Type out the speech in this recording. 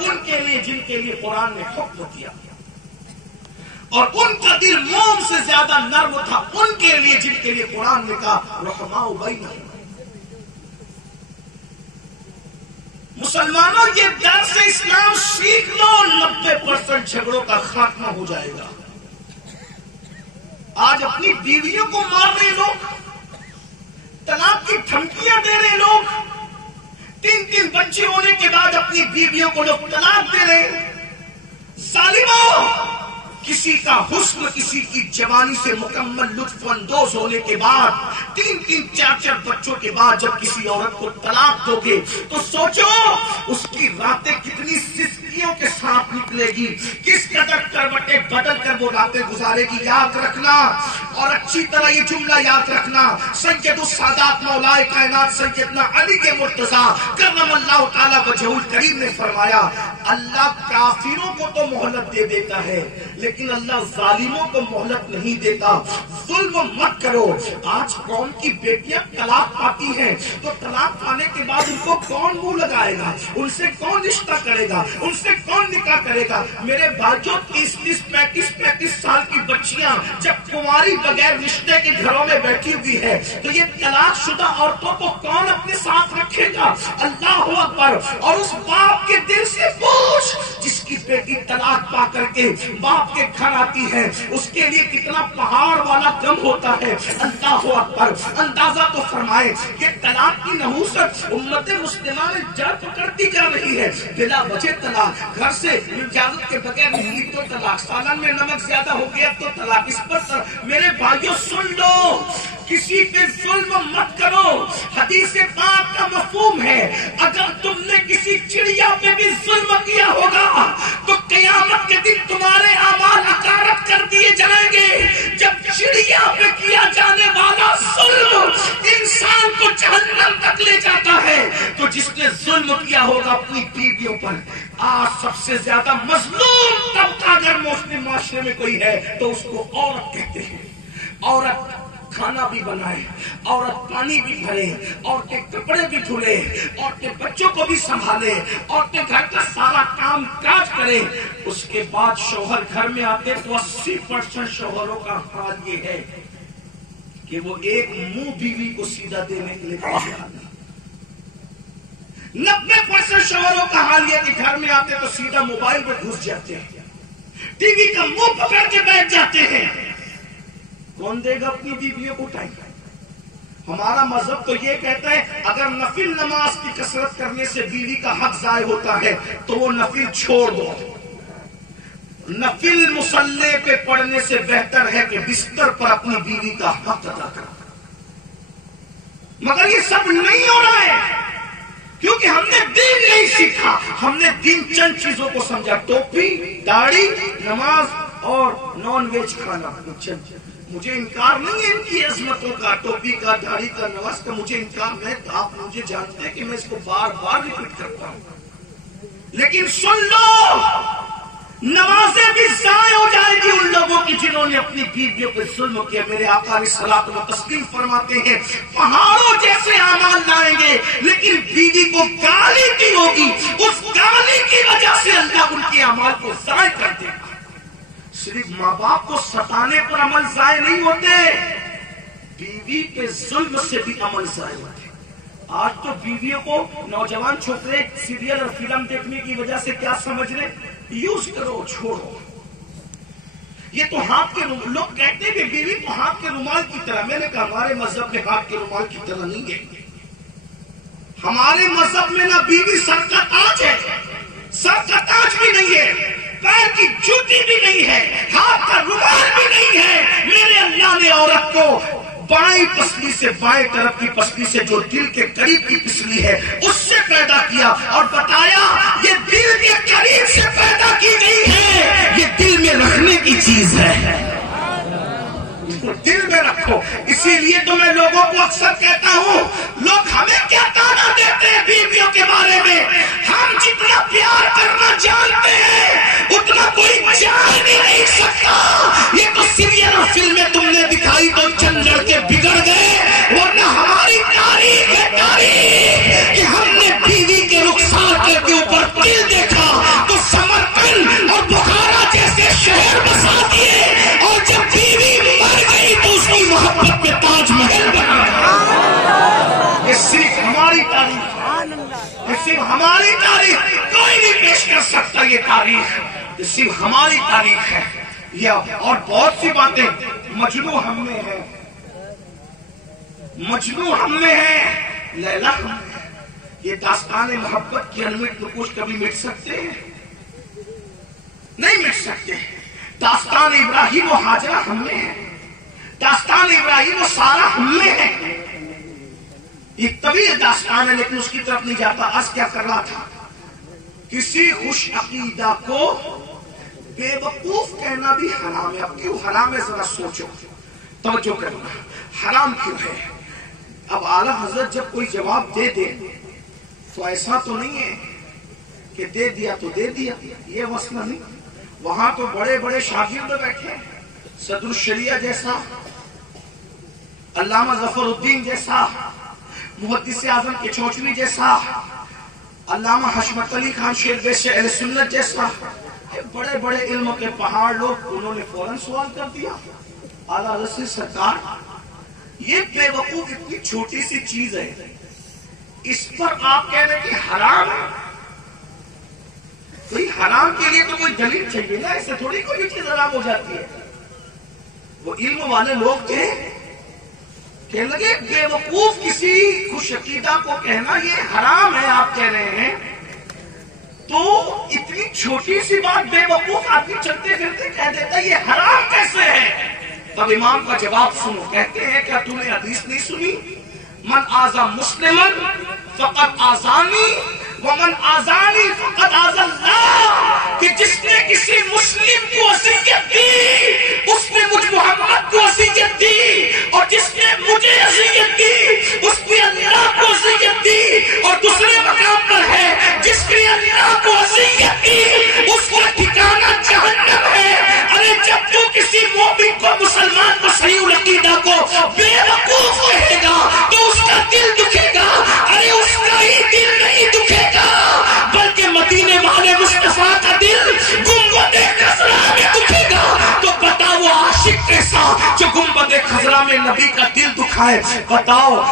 ان کے لیے جن کے لیے قرآن نے حکم کیا، اور ان کا دل موم سے زیادہ نرم تھا ان کے لیے جن کے لیے قرآن نے کہا رحماء بینہم۔ مسلمانوں یہ درس اسلام سیکھ لو، 90% جھگڑوں کا خاتمہ ہو جائے گا۔ آج اپنی بیویوں کو مار رہے لوگ، طلاق کی دھمکیاں دے رہے لوگ، 3 بچے ہونے کے بعد اپنی بیویوں کو لوگ طلاق دے رہے۔ ظالموں، کسی کا حسن کسی کی جوانی سے مکمل لطف اندوز ہونے کے بعد 3 4 بچوں کے بعد جب کسی عورت کو طلاق دو گے تو سوچو اس کی راتیں کتنی سسکیوں کے ساتھ نکلے گی، کس قدر کروٹیں بدل کر وہ راتیں گزارے گی۔ یاد رکھنا، اور اچھی طرح یہ جملہ یاد رکھنا، سید السادات مولا کائنات سیدنا علی کے مرتضیٰ کرم اللہ تعالی وجہہ الکریم نے فرمایا اللہ کافروں کو تو مہلت دے دیتا ہے لیکن اللہ ظالموں کو مہلت نہیں دیتا۔ ظلم مت کرو۔ آج قوم کی بیٹیاں طلاق پاتی ہیں تو طلاق پانے کے بعد ان کو کون منہ لگائے گا، ان سے کون رشتہ کرے گا، ان سے کون نکاح کرے گا؟ میرے بھائیوں 30 35 سال کی بچیاں جب کنواری بغیر رشتے کے گھروں میں بیٹھی ہوئی ہے تو یہ طلاق شدہ عورتوں کو کون اپنے ساتھ رکھے گا؟ اللہ اکبر۔ اور اس باپ کے دل سے پوچھ جس کی بیٹی طلاق پا کر کے باپ کے گھر آتی ہے اس کے لیے کتنا پہاڑ والا غم ہوتا ہے۔ اللہ اکبر۔ اندازہ تو فرمائے کہ طلاق کی نحوست امت مسلمہ میں جڑ پکڑتی جا رہی ہے۔ بلا وجہ طلاق، گھر سے اجازت کے بغیر نکلی تو طلاق، سالن میں نمک زیادہ ہو گیا تو طلاق، اس پر میرے بھائیوں سن لو، کسی پہ ظلم مت کرو۔ حدیث پاک کا مفہوم ہے اگر تم نے کسی چڑیا پہ بھی ظلم کیا ہوگا تو قیامت کے دن تمہارے اعمال اکارت کر دیے جائیں گے۔ جب چڑیا پہ کیا جانے والا ظلم انسان کو جہنم تک لے جاتا ہے تو جس نے ظلم کیا ہوگا اپنی بیویوں پر، آج سب سے زیادہ مظلوم طبقہ اگر مسلم معاشرے میں کوئی ہے تو اس کو عورت کہتے ہیں۔ عورت کھانا بھی بنائے، عورت پانی بھی بھرے، عورتیں کپڑے بھی دھلے، عورتیں بچوں کو بھی سنبھالے، عورتیں گھر کا سارا کام کاج کرے۔ اس کے بعد شوہر گھر میں آتے تو 80% شوہروں کا حال یہ ہے کہ وہ ایک منہ بیوی کو سیدھا دینے کے لیے تیار نہیں۔ 90% شوہروں کا حال یہ کہ گھر میں آتے تو سیدھا موبائل پہ گھس جاتے ہیں، ٹی وی کا منہ پکڑ کے بیٹھ جاتے ہیں۔ کون دے گا اپنی بیویوں کو ٹائم؟ ہمارا مذہب تو یہ کہتا ہے اگر نفل نماز کی کثرت کرنے سے بیوی کا حق ضائع ہوتا ہے تو وہ نفل چھوڑ دو۔ نفل مصلی پہ پڑھنے سے بہتر ہے کہ بستر پر اپنی بیوی کا حق ادا کرو۔ مگر یہ سب نہیں ہو رہا ہے کیونکہ ہم نے دین نہیں سیکھا۔ ہم نے دین چند چیزوں کو سمجھا، ٹوپی، داڑھی، نماز اور نان ویج کھانا۔ مجھے انکار نہیں ہے ان کی عظمتوں کا، ٹوپی کا، داڑھی کا، نماز کا، مجھے انکار نہیں۔ تو آپ مجھے جانتے ہیں کہ میں اس کو بار بار ریپیٹ کرتا ہوں، لیکن سن لو، نمازیں بھی ضائع ہو جائے گی ان لوگوں کی جنہوں نے اپنی بیویوں پہ ظلم کیا۔ میرے آقا علیہ الصلوۃ والتسلیم فرماتے ہیں پہاڑوں جیسے اعمال لائیں گے لیکن بیوی کو گالی دی ہوگی، اس گالی کی وجہ سے اللہ ان کے اعمال کو ضائع کر دے گا۔ صرف ماں باپ کو ستانے پر عمل ضائع نہیں ہوتے، بیوی کے ظلم سے بھی عمل ضائع ہوتے۔ آج تو بیویوں کو نوجوان چھوکرے سیریل اور فلم دیکھنے کی وجہ سے کیا سمجھ رہے؟ یوز کرو، چھوڑو۔ یہ تو ہاتھ کے لوگ کہتے ہیں کہ بیوی تو ہاتھ کے رومال کی طرح۔ میں نے کہا ہمارے مذہب میں ہاتھ کے رومال کی طرح نہیں ہے۔ ہمارے مذہب میں نہ بیوی سر کا تاج ہے، سر کا تاج بھی نہیں ہے، پیر کی جوتی بھی نہیں ہے، ہاتھ کا رومال بھی نہیں ہے۔ میرے اللہ نے عورت کو بائیں پسلی سے، بائیں طرف کی پسلی سے جو دل کے قریب کی پسلی ہے اس سے پیدا کیا اور بتایا یہ دل کے قریب سے پیدا کی گئی ہے، یہ دل میں رکھنے کی چیز ہے، دل میں رکھو۔ اسی لیے تو میں لوگوں کو اکثر کہتا ہوں لوگ ہمیں کیا تانا دیتے ہیں بیویوں کے بارے میں، ہم جتنا پیار کرنا جانتے ہیں اتنا کوئی جان بھی نہیں سکتا۔ یہ تو سیریل اور فلمیں تم نے دکھائی تو چند لڑکے بگڑ گئے، ورنہ ہماری تاریخ ہے تاریخ کہ ہم نے بیوی کے رخسار کے اوپر دل دیکھا صرف ہماری تاریخ کوئی نہیں پیش کر سکتا. یہ تاریخ صرف ہماری تاریخ ہے. یہ اور بہت سی باتیں مجنو ہم میں ہے، مجنو ہم میں ہے، لیلا ہم میں ہے. یہ داستان محبت کی انمٹ نقوش کبھی مٹ سکتے ہیں؟ نہیں مٹ سکتے. داستان ابراہیم و ہاجرہ ہم میں ہے، داستان ابراہیم و سارہ ہم میں ہے. یہ طویل داستان ہے لیکن اس کی طرف نہیں جاتا. آج کیا کر رہا تھا؟ کسی خوش عقیدہ کو بے وقوف کہنا بھی حرام ہے. اب کیوں حرام ہے ذرا سوچو، توجہ کرنا. حرام کیوں ہے؟ اب اعلیٰ حضرت جب کوئی جواب دے دے تو ایسا تو نہیں ہے کہ دے دیا تو دے دیا، یہ مسئلہ نہیں. وہاں تو بڑے بڑے شاگرد بیٹھے ہیں، صدر الشریعہ جیسا، علامہ ظفر الدین جیسا، محدث اعظم کے چوچوی جیسا، علامہ حشمت علی خان شیربے سے اہل سنت جیسا، بڑے بڑے علم کے پہاڑ لوگ. انہوں نے فوراً سوال کر دیا اعلیٰ حضرت سے، سرکار یہ بے وقوف اتنی چھوٹی سی چیز ہے، اس پر آپ کہہ رہے کہ حرام ہے. کوئی حرام کے لیے تو کوئی دلیل چاہیے نا، ایسے تھوڑی کوئی چیز حرام ہو جاتی ہے. وہ علم والے لوگ تھے، کہنے لگے بے وقوف کسی خوش عقیدہ کو کہنا یہ حرام ہے آپ کہہ رہے ہیں، تو اتنی چھوٹی سی بات بے وقوف آدمی چلتے پھرتے کہہ دیتا یہ حرام کیسے ہے؟ تب امام کا جواب سنو. کہتے ہیں کیا تم نے حدیث نہیں سنی؟ من آذا مسلمن فقط آذانی ومن آذانی فقط آذا اللہ، کہ جس نے کسی مسلم کو اذیت دی اس نے مجھ محمد کو اذیت دی، اور جس نے مجھے اذیت دی اس نے اللہ کو اذیت دی. اور دوسرے مقام پر ہے جس نے اللہ کو اذیت دی اس کا ٹھکانہ جہنم ہے. ارے جب تو کسی مومن کو، مسلمان کو، صحیح العقیدہ کو بے وقوف کہے گا تو اس کا دل دکھے گا. ارے اس کا ہی دل نہیں دکھے گا بلکہ مدینے والے مصطفیٰ کا دل گنبد خضرا میں دکھے گا. تو بتاؤ وہ عاشق کیسا جو گنبد خضرا میں نبی کا دل دکھائے؟ بتاؤ.